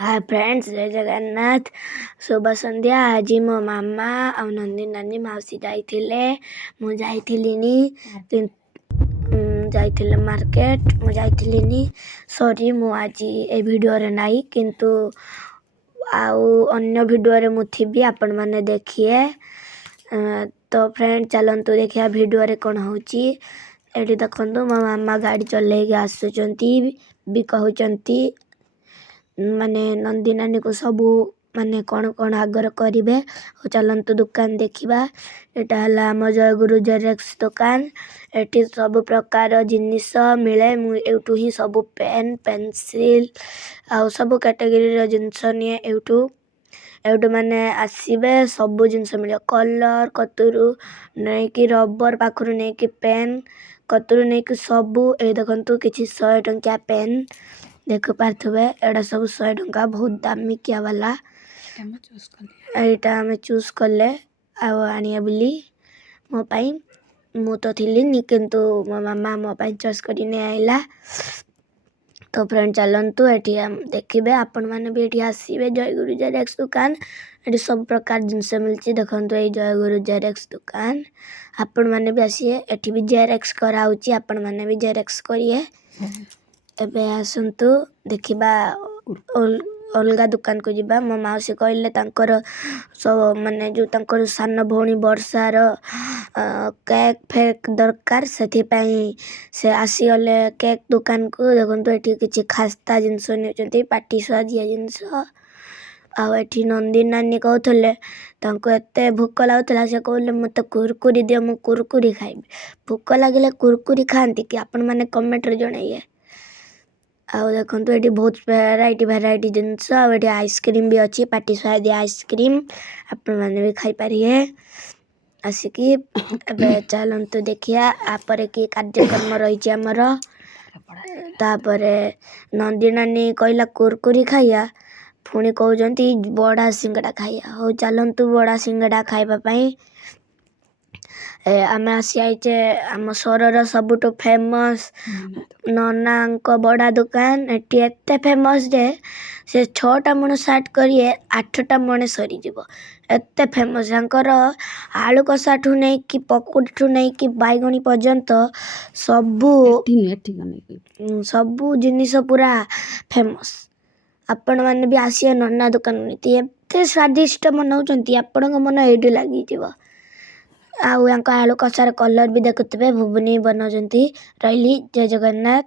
Hi friends, जय जगन्नाथ। शुभ संध्या। आज मो मामा आ नंदी नानी माउसी जाइथिले। मु जाइथिलिनी जाइथिले मार्केट। मु जाइथिलिनी। सॉरी मु आज ए वीडियो रे नाही, किंतु आउ अन्य वीडियो रे मु थिबी, आपण माने देखिए। तो फ्रेंड चलंतु देखिया वीडियो रे कोन होची। एठी देखंतु मो मामा गाड़ी चलेके आसुचंती भी कहउचंती, माने नंदी नानी को सबू माने कौन कौन आगर करिवे। चलंतु दुकान देखिबा। एटा हला आम जयगुरु जेरेक्स दुकान। एठी सब प्रकार जिनिस मिले। मु एउटू ही सब पेन पेंसिल आ सब कैटेगरी रो जिनिस निए एउटू माने आसीबे। सब जिनिस मिले, कलर कतुरु नै कि रबर पाखरु नै कि पेन कतुरु नै कि सबू। ए देखंतु किछि 100 टंकिया पेन देख पारथुबे। एडा सब 100 टंका, बहुत दामिकिया वाला। एटा हमें चूज करले आउ आनिया बिली मो पाई। मु तो थिली नि, किंतु मो मामा मो पाई चॉइस करी ने आइला। तो फ्रेंड चलंतु एठी हम देखिबे, आपण माने भी एठी आसीबे जयगुरु जेरेक्स दुकान। एठी सब प्रकार जिनिस मिलची। देखंतु ए जयगुरु जेरेक्स दुकान, आपण माने भी आसीए। एठी भी जेरेक्स कराउची, आपण माने भी जेरेक्स करिए। एबे आसंतु देखिबा अलगा दुकान को जिबा। मो माउसी कहले तांकर सब माने जो तांकर सान भौणी वर्षार केक फेक दरकार, सेथि पई से आसी गले केक दुकान को। देखंतु एठी किछि खास्ता जिनिस नेचंती, पाटी स्वादिया जिनिस। आ एठी नंदी नानी कहथले तांको एते भूख लागुतला, से कहले मते कुरकुरी दियो, मु कुरकुरी खाइबे। भूख लागिले कुरकुरी खांती कि आपण माने कमेंट रे जणाइए। आउ देखंतु एठी बहुत वैरायटी जिनिस। आ एठी आइसक्रीम भी अछि, पाटी स्वादिया आइसक्रीम, आपण माने भी खाइ पारिए आसिकी। एबे चलंतु देखिया आपरे की कार्यक्रम रहिछि हमर। तापरे नंदी नानी कहला कुरकुरी खाइया, पुणी कहउचंती बड़ा सिंगड़ा खाइया। हो चलंतु बड़ा सिंगड़ा खाइबा पई। आमे आसी आइचे आम सरर सबुटो फेमस ननांक बड़ा दुकान। एठी एते फेमस जे से 6टा मण स्टार्ट करिए 8टा मणे सरी जिवो। एते फेमस यांकर आलू कसाठू नै कि पकोड़ीठू नै कि बाइगणी पर्यंत सबू सबू जिनिस पूरा फेमस। आपण माने भी आसिए नन्ना दुकान नीति। एते स्वादिष्ट बनाउचंती, आपणक मन एडी लागि जिवो। आउ यांका आलू कसार कलर भी देखुतबे, भुबनी बनाउचंती। रहिली, जय जगन्नाथ।